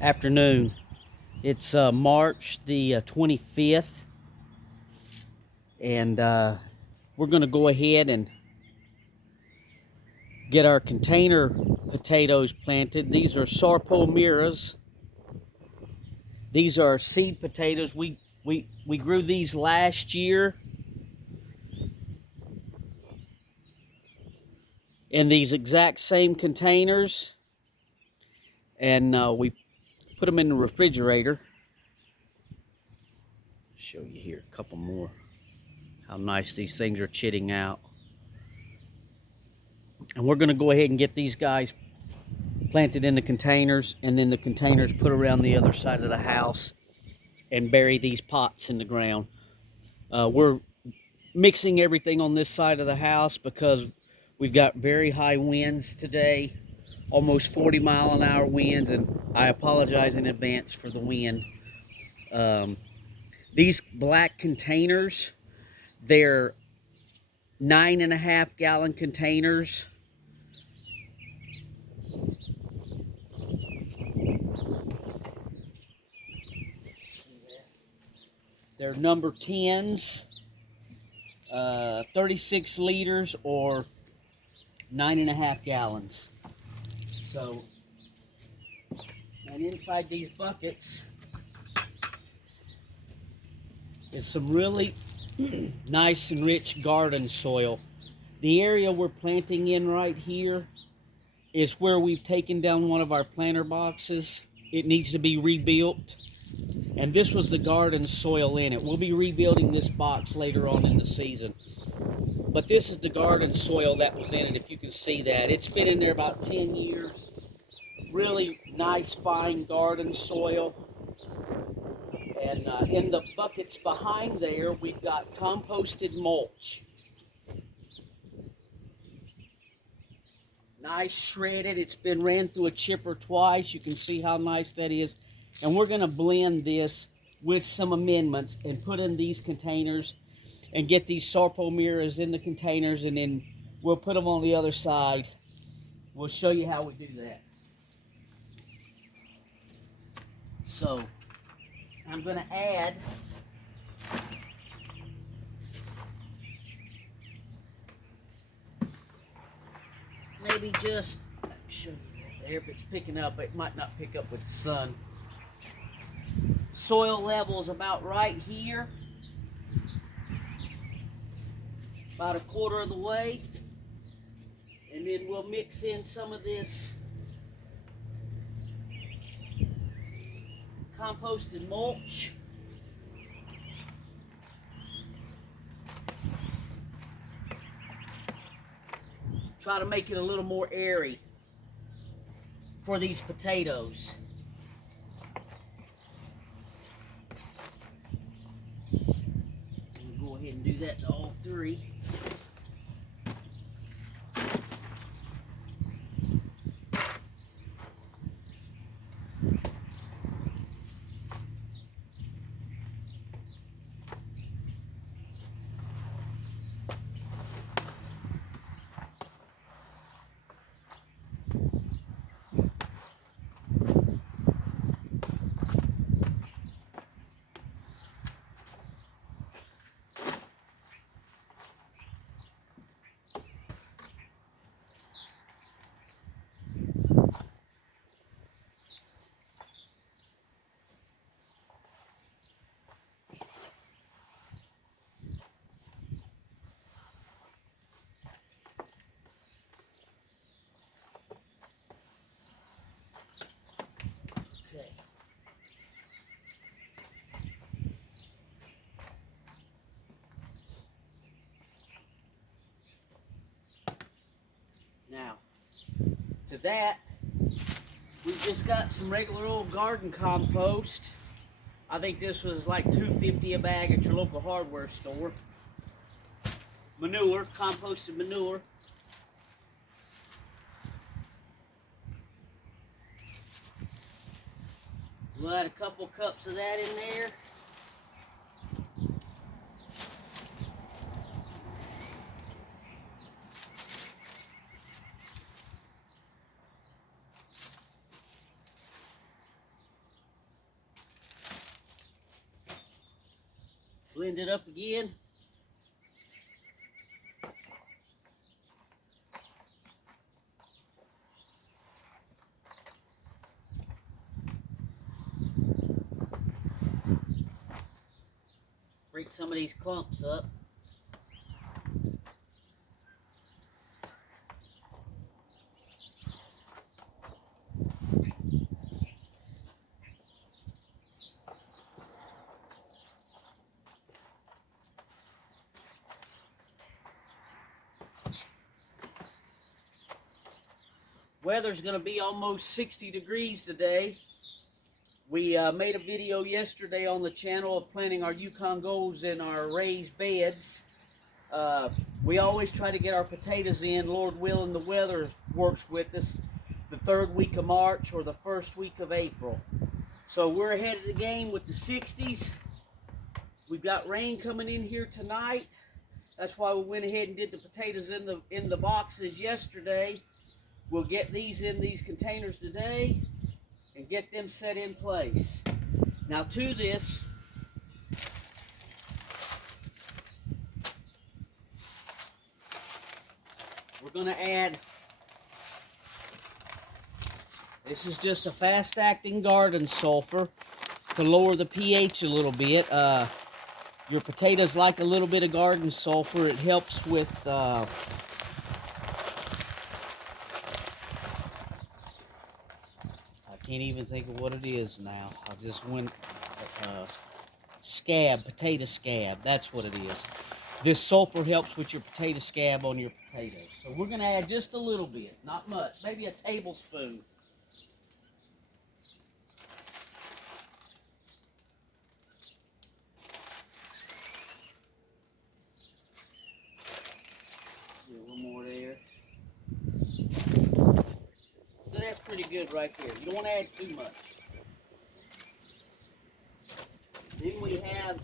afternoon. It's March the 25th, and we're going to go ahead and get our container potatoes planted. These are Sarpo Miras. These are seed potatoes. We grew these last year in these exact same containers, and we put them in the refrigerator. Show you here a couple more. How nice these things are chitting out. And we're going to go ahead and get these guys planted in the containers, and then the containers put around the other side of the house and bury these pots in the ground. We're mixing everything on this side of the house because we've got very high winds today, almost 40-mile-an-hour winds, and I apologize in advance for the wind. These black containers, they're 9.5-gallon containers. They're number 10s, 36 liters or 9.5 gallons. So, and inside these buckets is some really nice and rich garden soil. The area we're planting in right here is where we've taken down one of our planter boxes. It needs to be rebuilt. And this was the garden soil in it. We'll be rebuilding this box later on in the season. But this is the garden soil that was in it, if you can see that. It's been in there about 10 years. Really nice, fine garden soil. And in the buckets behind there, we've got composted mulch. Nice shredded. It's been ran through a chipper twice. You can see how nice that is. And we're going to blend this with some amendments and put in these containers and get these Sarpo Miras in the containers, and then we'll put them on the other side. We'll show you how we do that. So I'm going to add maybe just, let me show you that there, if it's picking up. It might not pick up with the sun. Soil level is about right here, about a quarter of the way, and then we'll mix in some of this composted mulch. Try to make it a little more airy for these potatoes. We'll go ahead and do that to all three. Okay. Now, to that, we've just got some regular old garden compost. I think this was like $2.50 a bag at your local hardware store. Manure, composted manure. We'll add a couple cups of that in there. Blend it up again. Break some of these clumps up. Weather's going to be almost 60 degrees today. We made a video yesterday on the channel of planting our Yukon Golds in our raised beds. We always try to get our potatoes in, Lord willing the weather works with us, the 3rd week of March or the 1st week of April. So we're ahead of the game with the 60s. We've got rain coming in here tonight. That's why we went ahead and did the potatoes in the boxes yesterday. We'll get these in these containers today and get them set in place. Now to this, we're going to add, this is just a fast-acting garden sulfur to lower the pH a little bit. Your potatoes like a little bit of garden sulfur. It helps with I can't even think of what it is now. I just went scab, potato scab. That's what it is. This sulfur helps with your potato scab on your potatoes. So we're going to add just a little bit, not much, maybe a tablespoon. A little more there. So that's pretty good right there. You don't want to add too much. Then we have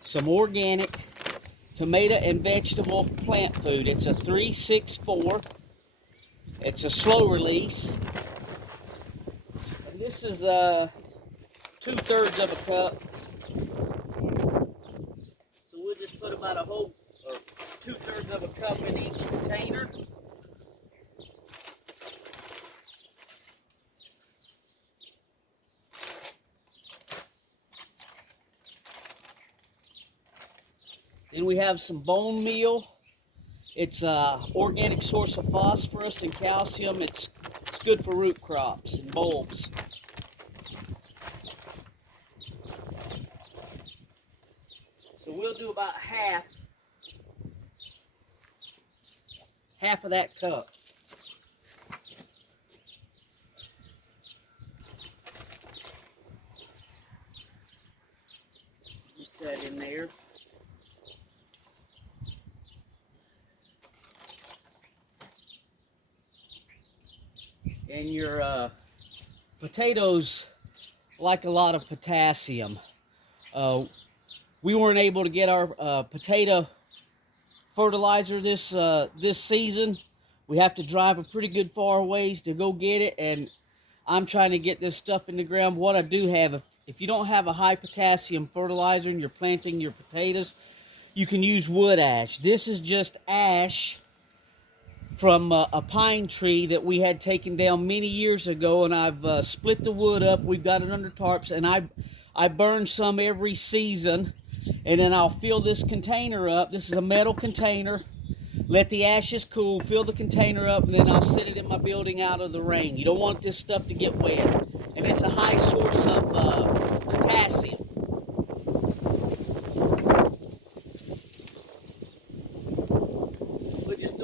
some organic tomato and vegetable plant food. It's a 3-6-4. It's a slow release. And this is 2/3 of a cup. So we'll just put about a whole, or 2/3 of a cup in each container. Then we have some bone meal. It's an organic source of phosphorus and calcium. It's good for root crops and bulbs. So we'll do about half of that cup. Just that in there. And your potatoes like a lot of potassium. We weren't able to get our potato fertilizer this season. We have to drive a pretty good far ways to go get it, and I'm trying to get this stuff in the ground. What I do have, if you don't have a high potassium fertilizer and you're planting your potatoes, you can use wood ash. This is just ash from a pine tree that we had taken down many years ago, and I've split the wood up. We've got it under tarps, and I burn some every season, and then I'll fill this container up. This is a metal container. Let the ashes cool, fill the container up, and then I'll sit it in my building out of the rain. You don't want this stuff to get wet, and it's a high source of potassium.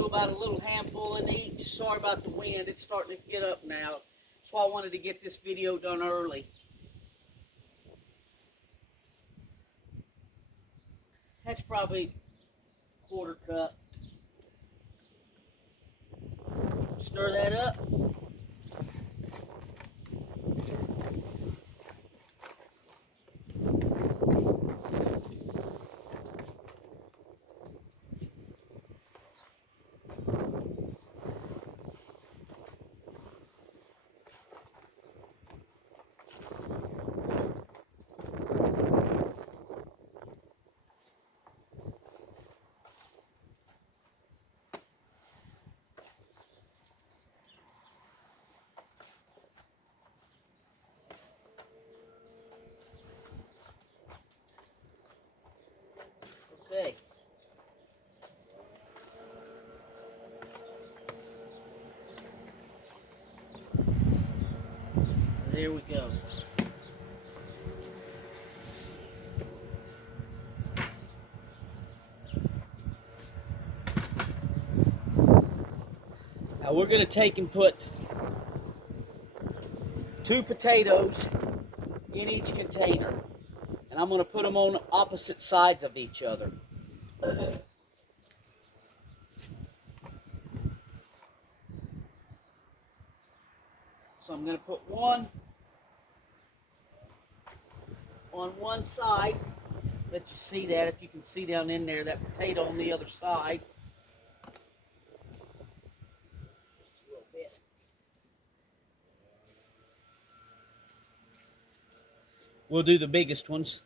About a little handful in each. Sorry about the wind, it's starting to get up now. That's why I wanted to get this video done early. That's probably a 1/4 cup. Stir that up. There we go. Now we're going to take and put 2 potatoes in each container. And I'm going to put them on opposite sides of each other. So I'm going to put one on one side. Let you see that, if you can see down in there, that potato on the other side. Just a little bit. We'll do the biggest ones.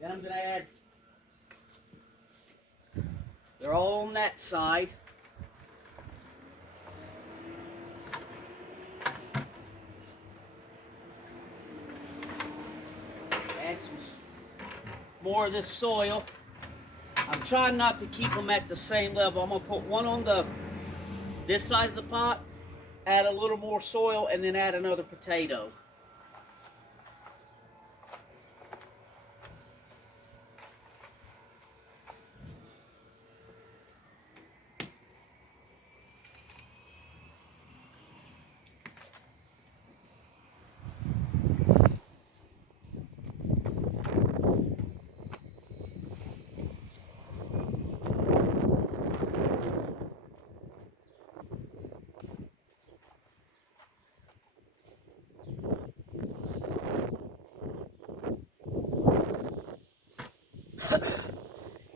Then I'm going to add, they're all on that side. Add some more of this soil. I'm trying not to keep them at the same level. I'm going to put one on this side of the pot, add a little more soil, and then add another potato.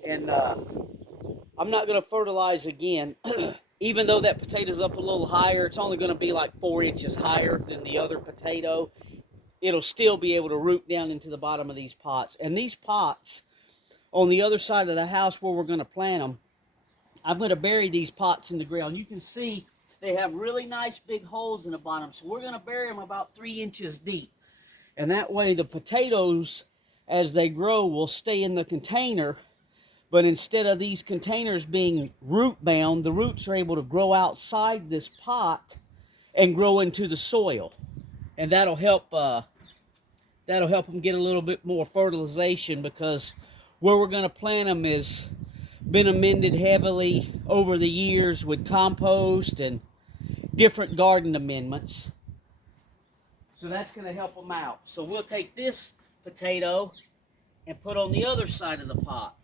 And I'm not going to fertilize again. Even though that potato's up a little higher, it's only going to be like 4 inches higher than the other potato. It'll still be able to root down into the bottom of these pots. And these pots, on the other side of the house where we're going to plant them, I'm going to bury these pots in the ground. You can see they have really nice big holes in the bottom. So we're going to bury them about 3 inches deep. And that way the potatoes, as they grow, will stay in the container. But instead of these containers being root bound, the roots are able to grow outside this pot and grow into the soil. And that'll help them get a little bit more fertilization, because where we're going to plant them has been amended heavily over the years with compost and different garden amendments. So that's going to help them out. So we'll take this potato and put on the other side of the pot.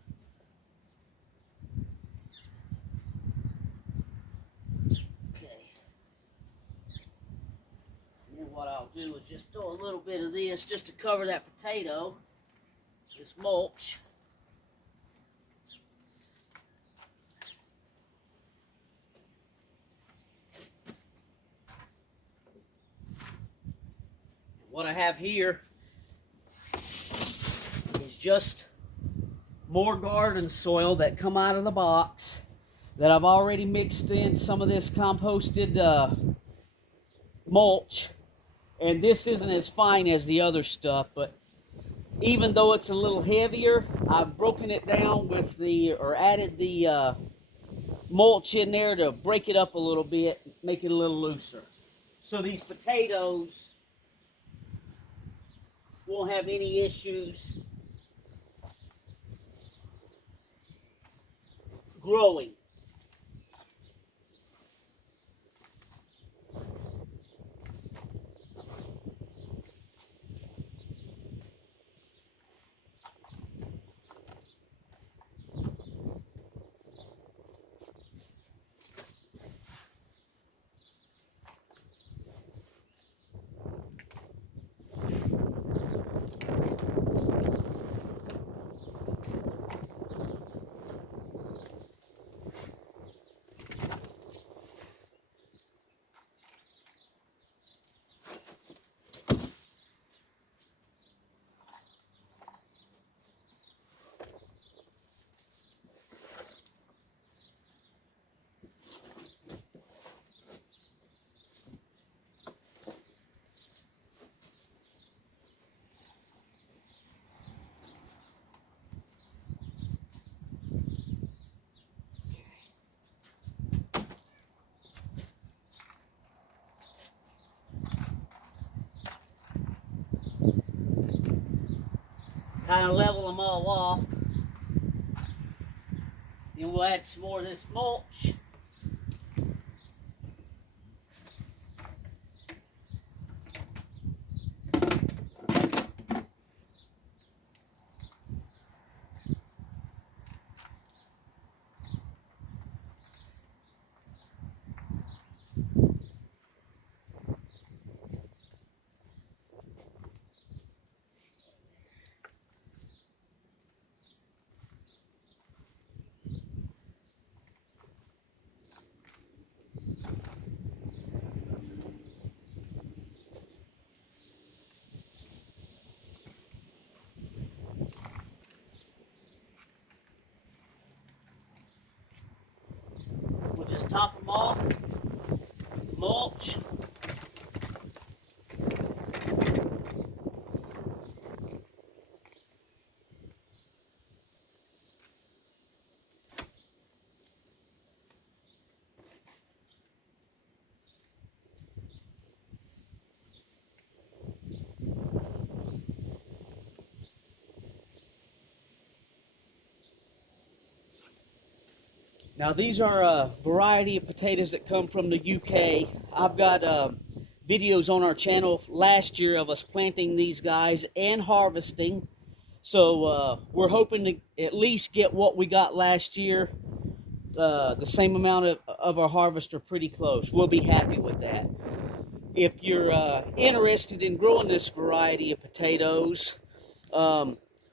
What I'll do is just throw a little bit of this just to cover that potato, this mulch. What I have here is just more garden soil that come out of the box that I've already mixed in some of this composted mulch. And this isn't as fine as the other stuff, but even though it's a little heavier, I've broken it down with added the mulch in there to break it up a little bit, make it a little looser. So these potatoes won't have any issues growing. kind of level them all off. Then we'll add some more of this mulch. We'll just top them off, mulch. Now these are a variety of potatoes that come from the UK. I've got videos on our channel last year of us planting these guys and harvesting. So we're hoping to at least get what we got last year, the same amount of our harvest, or pretty close. We'll be happy with that. If you're interested in growing this variety of potatoes,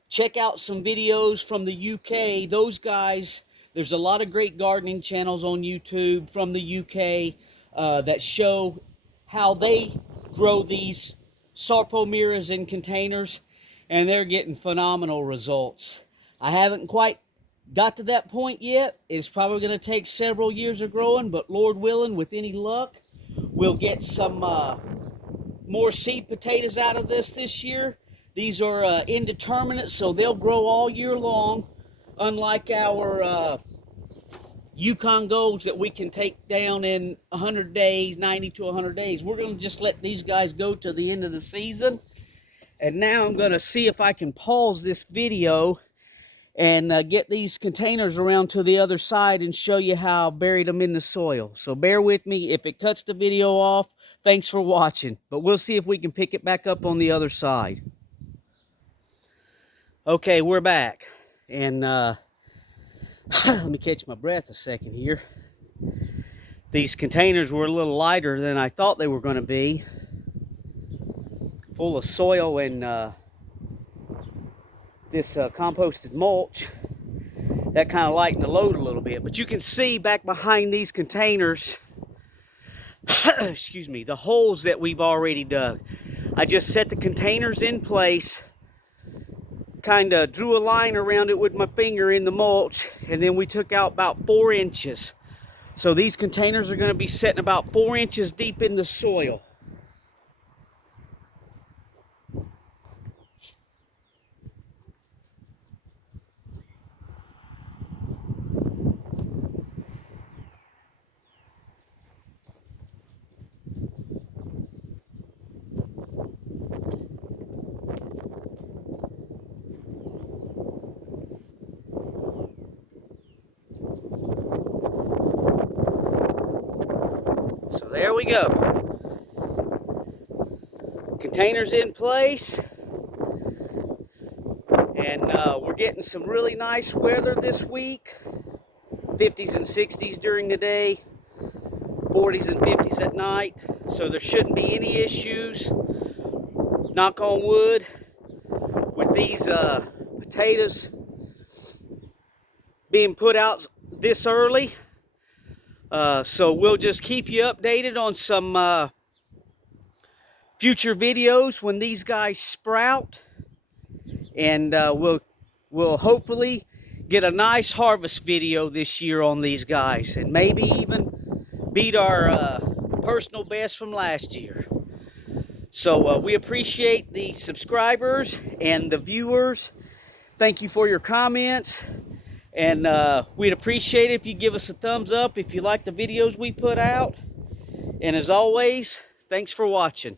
check out some videos from the UK. Those guys, there's a lot of great gardening channels on YouTube from the UK that show how they grow these Sarpo Miras in containers, and they're getting phenomenal results. I haven't quite got to that point yet. It's probably going to take several years of growing, but Lord willing, with any luck, we'll get some more seed potatoes out of this year. These are indeterminate, so they'll grow all year long, unlike our Yukon Golds that we can take down in 100 days, 90 to 100 days. We're going to just let these guys go to the end of the season. And now I'm going to see if I can pause this video and get these containers around to the other side and show you how I buried them in the soil. So bear with me. If it cuts the video off, thanks for watching. But we'll see if we can pick it back up on the other side. Okay, we're back. And let me catch my breath a second here. These containers were a little lighter than I thought they were going to be. Full of soil and this composted mulch. That kind of lightened the load a little bit. But you can see back behind these containers, excuse me, the holes that we've already dug. I just set the containers in place, kind of drew a line around it with my finger in the mulch, and then we took out about 4 inches. So these containers are going to be sitting about 4 inches deep in the soil. So there we go. Containers in place. And we're getting some really nice weather this week. 50s and 60s during the day. 40s and 50s at night. So there shouldn't be any issues, knock on wood, with these potatoes being put out this early. So we'll just keep you updated on some future videos when these guys sprout, and we'll hopefully get a nice harvest video this year on these guys, and maybe even beat our personal best from last year. So we appreciate the subscribers and the viewers. Thank you for your comments. And we'd appreciate it if you give us a thumbs up if you like the videos we put out. And as always, thanks for watching.